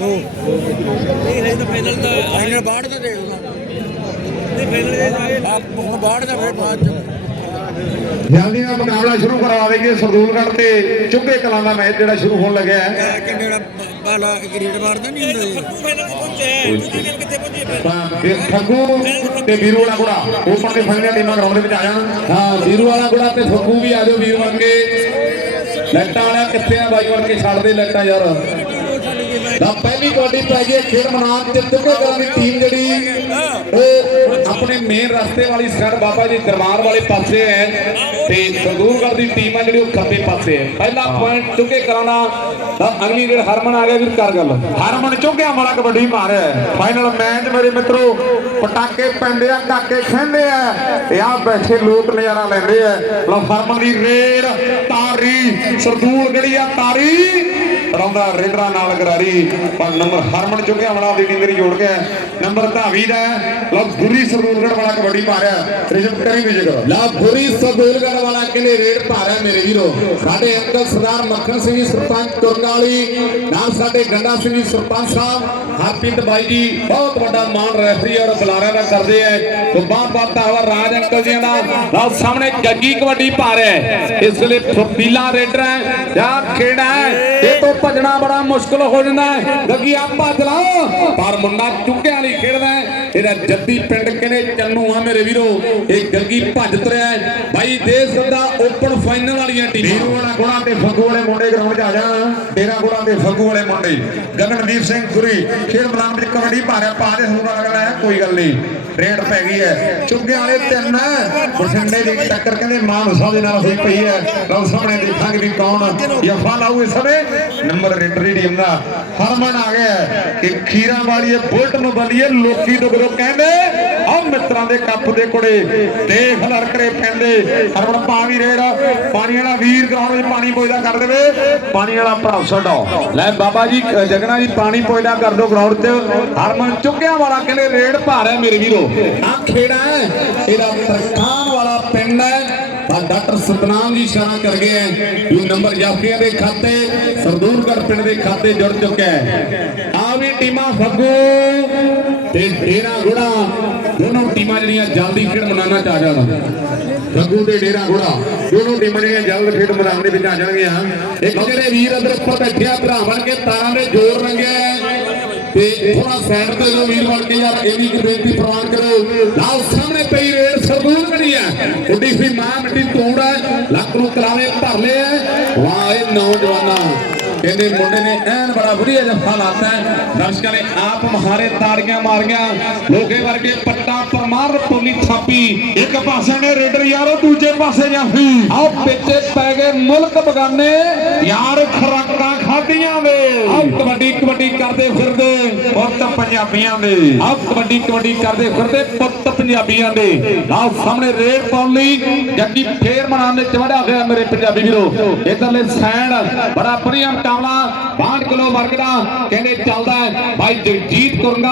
ਦੋ ਤਾਂ ਫਾਈਨਲ ਦਾ ਫਾਈਨਲ ਬਾੜ ਦਾ ਦੇ ਦੋ ਇਹ ਫਾਈਨਲ ਦੇ ਜਾਏ ਆਪ ਹੁਣ ਬਾੜ ਦਾ ਫਿਰ ਬਾਅਦ ਚ ਜਲਦੀ ਨਾਲ ਮੁਕਾਬਲਾ ਸ਼ੁਰੂ ਕਰਵਾ ਦੇਈਏ ਸਰਦੂਲਗੜ੍ਹ ਤੇ ਚੁੱਗੇ ਕਲਾਂ ਦਾ ਮੈਚ ਜਿਹੜਾ ਸ਼ੁਰੂ ਹੋਣ ਲੱਗਿਆ ਹੈ। ਕਿੰਨੇ ਦਾ ਬਾਲਾ ਗ੍ਰੇਡ ਮਾਰਦਾ ਨਹੀਂ ਹੁੰਦਾ ਫਿਰ ਤਾਂ ਵੀਰੂ ਵਾਲਾ ਗੁੜਾ ਓਪਨ ਦੇ ਫਾਈਨਲ ਟੀਮਾਂ ਗਰਾਊਂਡ ਦੇ ਵਿੱਚ ਆ ਜਾਣ। ਹਾਂ ਵੀਰੂ ਵਾਲਾ ਗੁੜਾ ਤੇ ਫੱਗੂ ਵੀ ਆ ਜਾਓ ਵੀਰ ਵਰਗੇ। ਲੈਟਾਂ ਵਾਲਾ ਕਿੱਥੇ ਆ ਬਾਈ ਵਰਗੇ ਛੱਡ ਦੇ ਲੈਟਾਂ ਯਾਰ। ਤਾਂ ਪਹਿਲੀ ਕਬੱਡੀ ਪੈ ਗਈ ਖੇਡ ਮੈਦਾਨ ਤੇ ਤੁਕੇ ਕਰਾਂ ਦੀ ਟੀਮ ਜਿਹੜੀ ਉਹ ਆਪਣੇ ਮੇਨ ਰਸਤੇ ਵਾਲੀ ਸਾਈਡ ਬਾਬਾ ਜੀ ਦਰਬਾਰ ਵਾਲੇ ਪਾਸੇ ਹੈ ਤੇ ਸੰਦੂਰਗੜ੍ਹ ਦੀ ਟੀਮ ਹੈ ਜਿਹੜੀ ਉਹ ਖੱਬੇ ਪਾਸੇ ਹੈ। ਪਹਿਲਾ ਪੁਆਇੰਟ ਤੁਕੇ ਕਰਾਂ ਤਾਂ ਅਗਲੀ ਰੇਡ ਹਰਮਨ ਆ ਗਿਆ ਵੀਰ, ਕਰ ਗੱਲ। ਹਰਮਨ ਚੁੱਗਿਆ ਵਾਲਾ ਕਬੱਡੀ ਮਾਰਿਆ ਫਾਈਨਲ ਮੈਚ ਮੇਰੇ ਮਿੱਤਰੋ, ਪਟਾਕੇ ਪੈਂਦੇ ਆ ਕਾਕੇ ਖਹਿੰਦੇ ਆ। ਤੇ ਆ ਬੈਠੇ ਲੋਕ ਨਜ਼ਾਰਾ ਲੈਂਦੇ ਆ। ਲਓ, ਹਰਮਨ ਦੀ ਰੇਡ, ਤਾਰੀ, ਸਰਦੂਲ ਗੜੀਆ, ਤਾਰੀ। ਰੌਂਦਾ ਰੇਡਰਾਂ ਨਾਲ ਗਰਾਰੀ। ਪੰਜ ਨੰਬਰ ਹਰਮਨ ਚੁੱਗਿਆ ਵਾਲਾ ਦੀ ਟੀਮ ਮੇਰੀ ਜੋੜ ਗਿਆ ਨੰਬਰ ਧਾਵੀ ਦਾ ਲਓ ਗੁਰੀ ਸਰਦੂਲਗੜ ਵਾਲਾ ਕਬੱਡੀ ਮਾਰਿਆ ਰਿਜ਼ਲਟ ਕਰੀ ਵੀ ਜਗਰ ਲਾ ਬੁਰੀ ਸਦੂਲਗੜ ਵਾਲਾ ਕਹਿੰਦੇ ਰੇਡ ਭਾਰਾ ਮੇਰੇ ਵੀਰੋ? ਸਾਡੇ ਅੰਕਲ ਸਰਦਾਰ ਮੱਖਣ ਸਿੰਘ ਜੀ, ਸਰਪੰਚ ਤੁਰਗਾਲੀ ਨਾਲ ਸਾਡੇ ਗੰਡਾ ਸਿੰਘ ਜੀ, ਸਰਪੰਚ ਸਾਹਿਬ ਹਰਪ੍ਰੀਤ ਬਾਈ ਜੀ, ਬਹੁਤ ਵੱਡਾ ਮਾਣ ਰੈਫਰੀ ਔਰ ਬੁਲਾਰਿਆਂ ਦਾ ਕਰਦੇ ਐ ਤੋਂ ਬਾਤ ਬਾਤ ਹਵਾ ਰਾਜ ਅੰਕਲ ਜੀ ਦਾ। ਨਾਲ ਸਾਹਮਣੇ ਗੱਗੀ ਕਬੱਡੀ ਪਾ ਇਸ ਵੇਲੇ ਫਪੀਲਾ ਰੇਡਰ ਹੈ। ਜਾਂ ਖੇੜਾ ਹੈ? ਇਹ ਤੋਂ ਭੱਜਣਾ ਬੜਾ ਮੁਸ਼ਕਲ ਹੋ ਜਾਂਦਾ ਹੈ। ਗੱਗੀ ਆ ਭੱਜ ਲਾ। ਪਰ ਮੁੰਡਾ ਚੁੱਕਿਆ ਵਾਲੀ ਖੇਡਦਾ ਹੈ ਇਹਦਾ ਜੱਦੀ ਪਿੰਡ ਕਹਿੰਦੇ ਚੰਨੂ ਆ ਮੇਰੇ ਵੀਰੋ? ਇਹ ਗੱਗੀ ਭੱਜ ਤੁਰਿਆ ਬਾਈ ਦੇਸ਼ ਦਾ ਓਪਨ ਫਾਈਨਲ ਵਾਲੀਆਂ ਟੀਮਾਂ। ਵੀਰੂ ਗੁਣਾ ਤੇ ਫੱਗੂ ਵਾਲੇ ਮੁੰਡੇ ਗਰਾਊਂਡ 'ਚ ਆ ਜਾਣ। ਤੇਰਾ ਗੁਣਾ ਤੇ ਫੱਗੂ ਵਾਲੇ ਮੁੰਡੇ। ਗਗਨਦੀਪ ਸਿੰਘ ਗੁਰੀ ਖੇਡ ਮੈਦਾਨ ਵਿੱਚ ਕਬੱਡੀ ਭਾਰਿਆ ਪਾ ਦੇ, ਹੁਣ ਅਗਲਾ ਹੈ, ਕੋਈ ਗੱਲ ਨਹੀਂ। ਰੇਡ ਪੈ ਗਈ ਹੈ। ਚੁੱਗੇ ਵਾਲੇ ਤਿੰਨ ਬਠਿੰਡੇ ਦੀ ਟੱਕਰ ਕਹਿੰਦੇ ਮਾਨ ਦੇ ਨਾਲ ਹੋਈ ਪਈ ਹੈ। ਲਓ ਸਾਹਮਣੇ ਦੇਖਾਂਗੇ ਵੀ ਕੌਣ ਯਫਾ ਲਾਊ ਇਸ ਸਮੇਂ। ਨੰਬਰ ਰੇਡਰ ਦੀ ਟੀਮ ਦਾ ਹਰਮਨ ਆ ਗਿਆ ਕਿ ਖੀਰਾ ਵਾਲੀਏ ਬੁਲਟ ਨੂੰ ਬੱਲੀਏ ਲੋਕੀ ਤੋਂ ਦੁਗਰੋ ਕਹਿੰਦੇ ਆ ਮਿੱਤਰਾਂ ਦੇ ਕੱਪ ਦੇ ਕੁੜੇ ਦੇਖ ਲੜਕਰੇ ਪੈਂਦੇ ਹਰਮਨ ਪਾ ਵੀ ਪਾਣੀ ਵਾਲਾ ਵੀਰ ਗਰਾਊਂਡ ਵਿੱਚ ਪਾਣੀ ਪੋਇਦਾ ਕਰ ਦੇਵੇ, ਪਾਣੀ ਵਾਲਾ ਭਰਾ ਛੱਡੋ। ਲੈ ਬਾਬਾ ਜੀ ਜਗਨਾ ਜੀ, ਪਾਣੀ ਪੋਇਦਾ ਕਰ ਦੋ ਗਰਾਊਂਡ 'ਚ ਹਰਮਨ ਚੁੱਕਿਆ ਵਾਲਾ ਕਹਿੰਦੇ ਰੇਡ ਭਾਰ ਹੈ ਮੇਰੇ ਵੀਰੋ। ਆ ਖੇੜਾ ਹੈ, ਇਹਦਾ ਤਰਖਾਨ ਵਾਲਾ ਪਿੰਡ ਹੈ। ਆ ਡਾਕਟਰ ਸਤਨਾਮ ਜੀ ਇਸ਼ਾਰਾ ਕਰ ਗਏ ਹੈ। ਇਹ ਨੰਬਰ ਜਾਫੀਆਂ ਦੇ ਖਾਤੇ ਸਰਦੂਰਗੜ੍ਹ ਪਿੰਡ ਦੇ ਖਾਤੇ ਜੁੜ ਚੁੱਕਿਆ ਹੈ। ਆ ਵੀ ਟੀਮਾਂ ਫੱਗੂ। ਤੇ ਡੇਰਾ ਗੁੜਾ ਦੋਨੋਂ ਟੀਮਾਂ ਜਿਹੜੀਆਂ ਜਲਦੀ ਖੇਡ ਮਨਾਉਣਾ ਚਾਹ ਜਾਣ। ਫੱਗੂ ਤੇ ਡੇਰਾ ਘੋੜਾ ਦੋਨੋਂ ਟੀਮਾਂ ਜਿਹੜੀਆਂ ਜਲਦ ਖੇਡ ਮੈਦਾਨ ਦੇ ਵਿੱਚ ਆ ਜਾਣਗੀਆਂ। ਇੱਕ ਜਿਹੜੇ ਵੀਰ ਅੰਦਰ ਉੱਪਰ ਬੈਠੇ ਭਰਾ ਬਣ ਕੇ ਤਾਰਾਂ ਦੇ ਜੋਰ ਰੰਗਿਆ ਤੇ ਥੋੜਾ ਸਾਈਡ ਤੇ ਜੋ ਵੀਰ ਬਣ ਕੇ ਯਾਰ ਇੰਨੀ ਕੁ ਬੇਨਤੀ ਪ੍ਰਵਾਨ ਕਰੋ। ਨਾਲ ਸਾਹਮਣੇ ਪਈ ਰੇਡ ਸਰਦੂਲ ਕਰੀ ਹੈ। ਉੱਡੀ ਸੀ ਮਾਂ ਮਿੱਟੀ ਤੋੜ ਹੈ, ਲੱਕ ਨੂੰ ਕਲਾਵੇ ਧਰ ਲਿਆ ਵਾਹ, ਇਹ ਨੌਜਵਾਨਾਂ। ਕਹਿੰਦੇ ਮੁੰਡੇ ਨੇ ਐਨ ਬੜਾ ਵਧੀਆ ਜੱਫਾ ਲਾਤਾ ਹੈ। ਦਰਸ਼ਕਾਂ ਨੇ ਆਪ ਮਹਾਰੇ ਤਾੜੀਆਂ ਮਾਰੀਆਂ। ਲੋਕੇ ਵਰਗੇ ਪੱਟਾ ਪਰਮਾਰ ਪੋਲੀ ਥਾਪੀ। ਇੱਕ ਪਾਸੇ ਨੇ ਰੇਡਰ ਯਾਰੋ, ਦੂਜੇ ਪਾਸੇ ਜਾਫੀ। ਆਹ ਪਿੱਛੇ ਪੈ ਗਏ ਮੁਲਕ ਬਗਾਨੇ। ਯਾਰ ਖਰਾਕਾਂ ਖਾਦੀਆਂ ਵੇ। ਆਹ ਕਬੱਡੀ ਕਬੱਡੀ ਕਰਦੇ ਫਿਰਦੇ। ਪੰਜਾਬੀਆਂ ਦੇ। ਆਹ ਕਬੱਡੀ ਕਬੱਡੀ ਕਰਦੇ ਫਿਰਦੇ ਪੁੱਤ ਪੰਜਾਬੀਆਂ ਦੇ। ਆਹ ਸਾਹਮਣੇ ਰੇਡ ਪਾਉਣ ਲਈ ਜੱਗੀ ਫੇਰ ਮਨਾਉਣ ਦੇ ਚਵੜਾ ਹੋਇਆ ਮੇਰੇ ਪੰਜਾਬੀ ਵੀਰੋ। ਇਧਰਲੇ ਸੈਂਡ ਬੜਾ ਵਧੀਆ ਮੁਕਾਬਲਾ 62 ਕਿਲੋ ਵਰਗ ਦਾ ਕਹਿੰਦੇ ਚੱਲਦਾ ਭਾਈ ਜਗਜੀਤ ਕੁਰੰਗਾ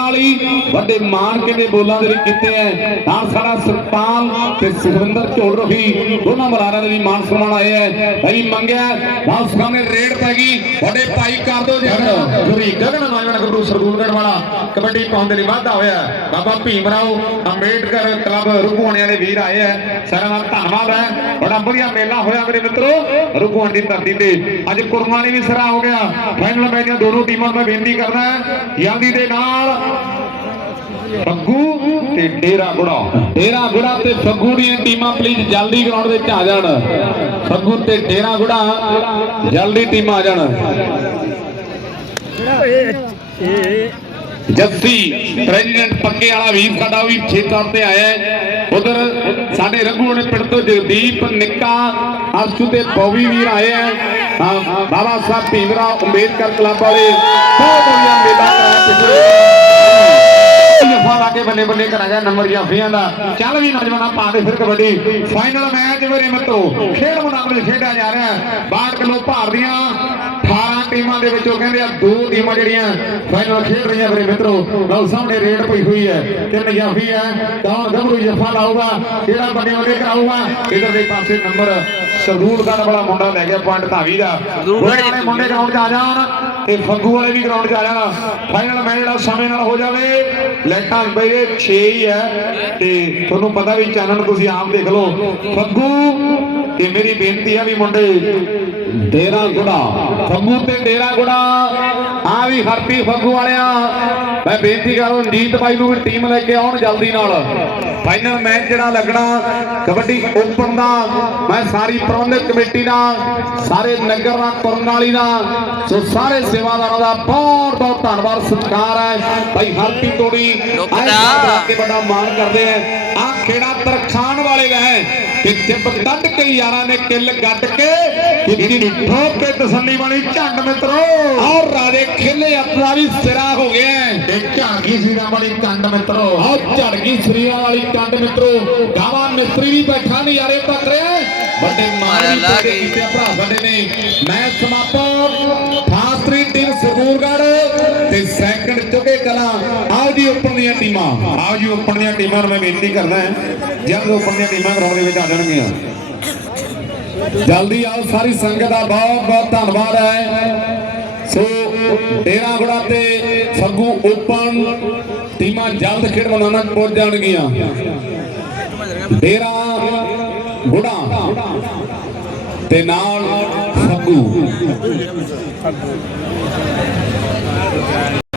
ਵੱਡੇ ਮਾਨ ਕਹਿੰਦੇ ਬੋਲਾਂ ਦੇ ਲਈ ਕੀਤੇ ਹੈ। ਨਾਲ ਸਾਡਾ ਸੁਖਪਾਲ ਤੇ ਸੁਖਵਿੰਦਰ ਝੋਲ ਰੋਹੀ, ਦੋਨਾਂ ਮਲਾਰਾਂ ਦੇ ਵੀ ਮਾਨ ਸਨਮਾਨ ਆਏ ਹੈ। ਭਾਈ ਮੰਗਿਆ, ਨਾਲ ਸਾਹਮਣੇ ਰੇਡ ਪੈ ਗਈ। ਵੱਡੇ ਭਾਈ ਕਰ ਦੋ ਜੀ ਗੁਰੀ ਗਗਨ ਨੌਜਵਾਨ ਗੱਭਰੂ ਸਰਦੂਲਗੜ ਵਾਲਾ, ਕਬੱਡੀ ਪਾਉਣ ਦੇ ਲਈ ਵਾਧਾ ਹੋਇਆ ਬਾਬਾ ਭੀਮ ਰਾਓ, ਅੰਬੇਡਕਰ ਕਲੱਬ ਰੁਕੂਆਣਿਆਂ ਦੇ ਵੀਰ ਆਏ ਆ ਸਾਰਿਆਂ ਦਾ ਧੰਨਵਾਦ ਹੈ। ਬੜਾ ਵਧੀਆ ਮੇਲਾ ਹੋਇਆ ਮੇਰੇ ਮਿੱਤਰੋ ਰੁਕੂਆਣ ਦੀ ਧਰਤੀ ਤੇ। ਅੱਜ ਕੁਰਮਾਨੀ ਵੀ ਸਰਾ ਹੋ ਗਿਆ। ਫਾਈਨਲ ਮੈਚ ਦੀਆਂ ਦੋਨੋਂ ਟੀਮਾਂ ਨੂੰ ਮੈਂ ਬੇਨਤੀ ਕਰਦਾ ਜਲਦੀ ਦੇ ਨਾਲ ਫੱਗੂ ਤੇ ਡੇਰਾ ਗੁੜਾ ਡੇਰਾ ਗੁੜਾ ਤੇ ਫੱਗੂ ਦੀਆਂ ਟੀਮਾਂ ਪਲੀਜ਼ ਜਲਦੀ ਗਰਾਊਂਡ ਵਿੱਚ ਆ ਜਾਣ। ਫੱਗੂ ਤੇ ਡੇਰਾ ਗੁੜਾ ਜਲਦੀ ਟੀਮਾਂ ਆ ਜਾਣ। ਜੱਸੀ ਪ੍ਰੈਜ਼ੀਡੈਂਟ ਪੱਕੇ ਵਾਲਾ ਵੀਰ ਸਾਡਾ ਵੀ ਛੇ ਤੇ ਆਇਆ ਹੈ। ਉਧਰ ਸਾਡੇ ਰਘੂ ਨੇ ਪਿੰਡ ਤੋਂ ਜਗਦੀਪ, ਨਿੱਕਾ, ਅਰਸ਼ੂ ਤੇ ਬੋਵੀ ਵੀਰ ਆਏ ਹੈ। ਬਾਬਾ ਸਾਹਿਬ ਭੀਮਰਾ ਅੰਬੇਦਕਰ ਕਲੱਬ ਵਾਲੇ, ਬਹੁਤ ਵਧੀਆ ਮੇਲਾ ਕਰਾਇਆ ਪਿਛਲੇ ਜਫਾ ਲਾ ਕੇ ਬੱਲੇ ਬੱਲੇ ਕਰਾਂਗਾ ਨੰਬਰ ਜਾਫੀਆਂ ਦਾ। ਚੱਲ ਵੀ ਨੌਜਵਾਨਾਂ ਪਾ ਦੇ ਫਿਰ ਕਬੱਡੀ। ਫਾਈਨਲ ਮੈਚ ਮੇਰੇ ਮਿੱਤਰੋ ਖੇਡ ਮੁਕਾਬਲੇ ਖੇਡਿਆ ਜਾ ਰਿਹਾ। 62 ਕਿਲੋ ਭਾਰ ਦੀਆਂ 18 ਟੀਮਾਂ ਦੇ ਵਿੱਚੋਂ ਕਹਿੰਦੇ ਆ, ਦੋ ਟੀਮਾਂ ਜਿਹੜੀਆਂ ਫਾਈਨਲ ਖੇਡ ਰਹੀਆਂ ਮੇਰੇ ਮਿੱਤਰੋ। ਲਓ ਸਾਹਮਣੇ ਰੇਡ ਪਈ ਹੋਈ ਹੈ। ਤਿੰਨ ਜਾਫੀ ਹੈ। ਕੌਣ ਗੱਭਰੂ, ਜਫਾ ਲਾਊਗਾ? ਜਿਹੜਾ ਵੱਡੇ ਵੱਡੇ ਕਰਾਊਗਾ? ਇਧਰ ਦੇ ਪਾਸੇ ਨੰਬਰ ਸਰਦੂਲਗੜ੍ਹ ਵਾਲਾ ਮੁੰਡਾ ਲੈ ਗਿਆ ਪੁਆਇੰਟ ਧਾਵੀ ਦਾ। ਦੋਵੇਂ ਵਾਲੇ ਮੁੰਡੇ ਗਰਾਊਂਡ 'ਚ ਆ ਜਾਣ। ਤੇ ਫੱਗੂ ਵਾਲੇ ਵੀ ਗਰਾਊਂਡ 'ਚ ਆ ਜਾਣਾ। ਫਾਈਨਲ ਮੈਚ ਜਿਹੜਾ ਸਮੇਂ ਨਾਲ ਹੋ ਜਾਵੇ, ਲਾਈਟਾਂ ਬਈ ਇਹ 6 ਹੀ ਹੈ ਤੇ ਤੁਹਾਨੂੰ ਪਤਾ ਵੀ ਚਾਨਣ ਤੁਸੀਂ ਆਪ ਦੇਖ ਲਓ। ਫੱਗੂ, ਤੇ ਮੇਰੀ ਬੇਨਤੀ ਆ ਵੀ ਮੁੰਡੇ, ਡੇਰਾ ਗੁੜਾ। ਫੱਗੂ ਤੇ ਡੇਰਾ ਗੁੜਾ, ਆ ਵੀ ਹਰਪੀ ਫੱਗੂ ਵਾਲਿਆਂ। ਮੈਂ ਬੇਨਤੀ ਕਰਾਂ ਰਣਜੀਤ ਬਾਈ ਨੂੰ ਵੀ ਟੀਮ ਲੈ ਕੇ ਆਉਣ ਜਲਦੀ ਨਾਲ। ਫਾਈਨਲ ਮੈਚ ਜਿਹੜਾ ਲੱਗਣਾ, ਕਬੱਡੀ ਓਪਨ ਦਾ, ਮੈਂ ਸਾਰੀ ਪ੍ਰਬੰਧਕ ਕਮੇਟੀ ਦਾ ਸਾਰੇ ਨਗਰ ਦਾ ਕੁਰਨਾਲੀ ਦਾ ਸੋ ਸਾਰੇ ਸੇਵਾਦਾਰਾਂ ਦਾ ਬਹੁਤ ਬਹੁਤ ਧੰਨਵਾਦ ਸਤਿਕਾਰ ਹੈ। ਭਾਈ ਹਰਪੀ ਤੋੜੀ ਆਏ ਕੇ ਵੱਡਾ ਮਾਣ ਕਰਦੇ ਆ। ਆ ਖੇੜਾ ਤਰਖਾਨ ਵਾਲੇ ਦਾ ਹੈ ਕਿ ਟਿਪ ਕੱਢ ਕੇ ਯਾਰਾਂ ਨੇ ਕਿੱਲ ਗੱਡ ਕੇ ਕਿੰਨੀ ਠੋਕ ਕੇ ਤਸੱਲੀ ਵਾਲੀ ਝੰਡ ਮਿੱਤਰੋ। ਔਰ ਰਾਜੇ ਖੇਲੇ ਆਪਣਾ ਵੀ ਸਿਰਾ ਹੋ ਗਿਆ ਹੈ। ਤੇ ਝਾਂਗੀ ਸੀਰਾਂ ਵਾਲੀ ਝੰਡ ਮਿੱਤਰੋ। ਆਹ ਝੜ ਗਈ ਸਰੀਆਂ ਵਾਲੀ ਕੰਡ ਮਿੱਤਰੋ। ਗਾਵਾ ਮਿਸਤਰੀ ਵੀ ਬੈਠਾ ਨਜ਼ਾਰੇ ਤੱਕ ਰਿਹਾ ਹੈ। ਵੱਡੇ ਮਾਰੀ ਤੇ ਕੀਤੇ ਭਰਾ ਸਾਡੇ ਨੇ। ਮੈਂ ਸਮਾਪਤ ਓਪਨ ਦੀਆਂ ਟੀਮਾਂ ਨੂੰ ਮੈਂ ਬੇਨਤੀ ਕਰਦਾ ਹਾਂ, ਜਲਦ ਓਪਨ ਦੀਆਂ ਟੀਮਾਂ ਗਰਾਊਂਡ ਦੇ ਵਿੱਚ ਆ ਜਾਣਗੀਆਂ। ਜਲਦੀ ਆਓ, ਸਾਰੀ ਸੰਗਤ ਦਾ ਬਹੁਤ ਬਹੁਤ ਧੰਨਵਾਦ ਹੈ। ਸੋ, ਡੇਰਾ ਗੁੜਾ ਤੇ ਫੱਗੂ ਓਪਨ, ਟੀਮਾਂ ਜਲਦ ਖੇਡ ਮੈਦਾਨਾਂ ਪਹੁੰਚ ਜਾਣਗੀਆਂ। ਡੇਰਾ ਗੁੜਾ ਤੇ ਨਾਲ ਫੱਗੂ